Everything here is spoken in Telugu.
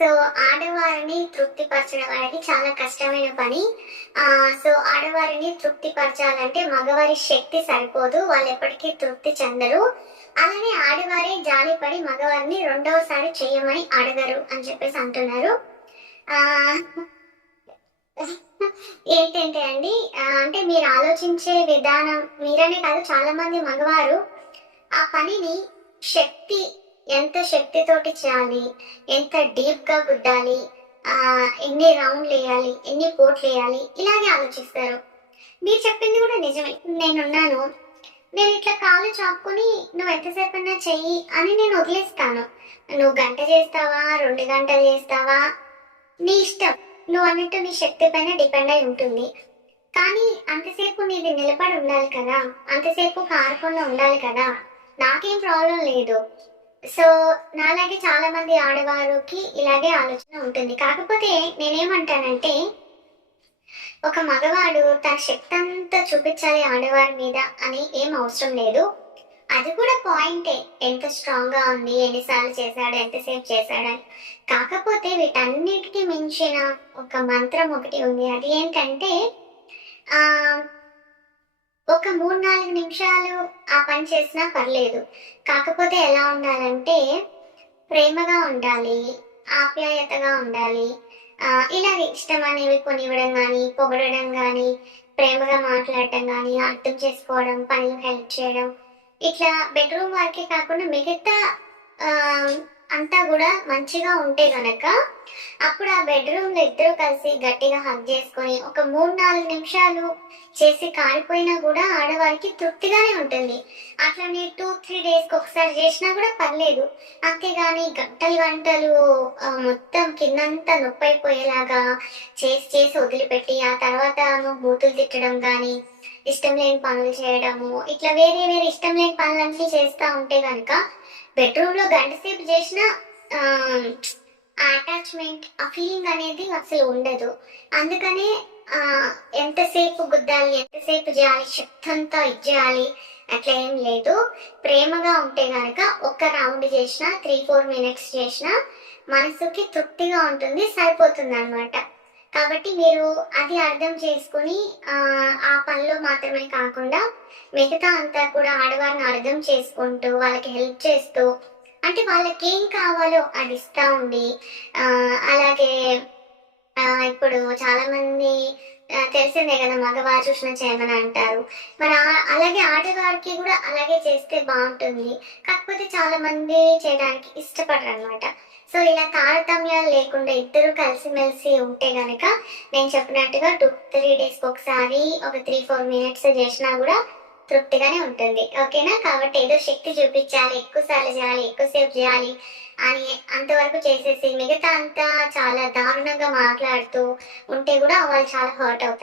సో, ఆడవారిని తృప్తిపరచడం అనేది చాలా కష్టమైన పని. సో, ఆడవారిని తృప్తిపరచాలంటే మగవారి శక్తి సరిపోదు. వాళ్ళెప్పటికీ తృప్తి చెందరు. అలానే ఆడవారే జాలిపడి మగవారిని రెండవసారి చెయ్యమని అడగరు అని చెప్పేసి అంటున్నారు. ఆహ్, ఏంటంటే అండి అంటే మీరు ఆలోచించే విధానం మీరనే కాదు చాలా మంది మగవారు ఆ పనిని శక్తి ఎంత శక్తితోటి చేయాలి, ఎంత డీప్‌గా గుద్దాలి, ఎన్ని రౌండ్‌లేయాలి, ఎన్ని పోట్లేయాలి ఇలాగే ఆలోచిస్తారు. మీరు చెప్పింది కూడా నిజమే. నేనున్నాను. నేను ఇట్లా కాళ్ళు చాపుకొని నువ్వు ఎంతసేపన్నా చెయ్యి అని నేను వదిలేస్తాను. నువ్వు గంట చేస్తావా, 2 గంటలు చేస్తావా నీ ఇష్టం. నువ్వన్నట్టు నీ శక్తి పైన డిపెండ్ అయి ఉంటుంది. కానీ అంతసేపు నీది నిలబడి ఉండాలి కదా! అంతసేపు కారకుండా ఉండాలి కదా! నాకేం ప్రాబ్లమ్ లేదు. సో, నాలాగే చాలా మంది ఆడవారికి ఇలాగే ఆలోచన ఉంటుంది. కాకపోతే నేనేమంటానంటే, ఒక మగవాడు తన శక్తంతా చూపించాలి ఆడవారి మీద అని ఏం అవసరం లేదు. అది కూడా పాయింటే. ఎంత స్ట్రాంగ్‌గా ఉంది, ఎన్ని సార్లు చేశాడు, ఎంతసేపు చేశాడని. కాకపోతే వీటన్నిటికి మించిన ఒక మంత్రం ఒకటి ఉంది. అది ఏంటంటే ఆహ్, ఒక 3, 4 నిమిషాలు ఆ పని చేసినా పర్లేదు. కాకపోతే ఎలా ఉండాలంటే ప్రేమగా ఉండాలి, ఆప్యాయతగా ఉండాలి. ఇలాగే ఇష్టమనేవి కొనివ్వడం గానీ, పొగడడం గానీ, ప్రేమగా మాట్లాడటం గానీ, అర్థం చేసుకోవడం, పనిలో హెల్ప్ చేయడం. ఇట్లా బెడ్‌రూమ్ వరకే కాకుండా మిగతా ఆహ్, అంతా గూడా మంచిగా ఉంటే గనక, అప్పుడు ఆ బెడ్‌రూమ్‌లో ఇద్దరు కలిసి గట్టిగా హగ్ జేసుకొని, ఒక 3, 4 నిమిషాలు చేసి కాలిపోయినా గూడా ఆడవారికి తృప్తిగానే ఉంటుంది. అట్లనే 2, 3 డేస్‌కి ఒకసారి జేసినా గూడా పర్లేదు. అంతేగాని గంటలు గంటలు మొత్తం కిందంతా నొప్పైపోయేలాగా చేసి చేసి వదిలిపెట్టి, ఆ తర్వాత నువ్వు బూతులు తిట్టడం గానీ, ఇష్టం లేని పనులు చేయడము, ఇట్లా వేరే వేరే ఇష్టం లేని పనులన్నీ చేస్తా ఉంటే గనక, బెడ్‌రూమ్‌లో గంట సేపు జేసినా ఆహ్, ఆ అటాచ్‌మెంట్, ఆ ఫీలింగ్ అనేది అసలు ఉండదు. అందుకనే ఆహ్, ఎంతసేపు గుద్దాలి, ఎంతసేపు జేయాలి, శక్తంతా ఇచ్చేయాలి అట్లా ఏం లేదు. ప్రేమగా ఉంటే గనక ఒక్క రౌండ్ జేసినా, 3, 4 మినిట్స్ చేసినా మనసుకి తృప్తిగా ఉంటుంది. సరిపోతుందనమాట. కాబట్టి మీరు అది అర్థం చేసుకొని ఆ పనిలో మాత్రమే కాకుండా మిగతా అంతా కూడా ఆడవారిని అర్థం చేసుకుంటూ, వాళ్ళకి హెల్ప్ చేస్తూ, అంటే వాళ్ళకేం కావాలో అది ఇస్తా ఉండి, అలాగే ఇప్పుడు చాలామంది తెలిసిందే కదా! మగవారు చూసినా చేయమని అంటారు. మరి అలాగే ఆడవారికి గూడా అలాగే చేస్తే బావుంటుంది. కాకపోతే చాలామంది చేయడానికి ఇష్టపడరనమాట. సో, ఇలా తారతమ్యాలు లేకుండా ఇద్దరు కలిసిమెలిసి ఉంటే గనక నేను చెప్పినట్టుగా 2, 3 డేస్‌కొకసారి ఒక 3, 4 మినిట్స్ చేసినా గూడా తృప్తిగానే ఉంటుంది. ఓకేనా? కాబట్టి ఏదో శక్తి చూపిచ్చాలి, ఎక్కువ సార్లు చేయాలి, ఎక్కువ సేపు చేయాలి అని అంతవరకు చేసేసి మిగతా అంతా చాలా దారుణంగా మాట్లాడుతూ ఉంటే గూడా వాళ్ళు చాలా హర్ట్ అవుతారు.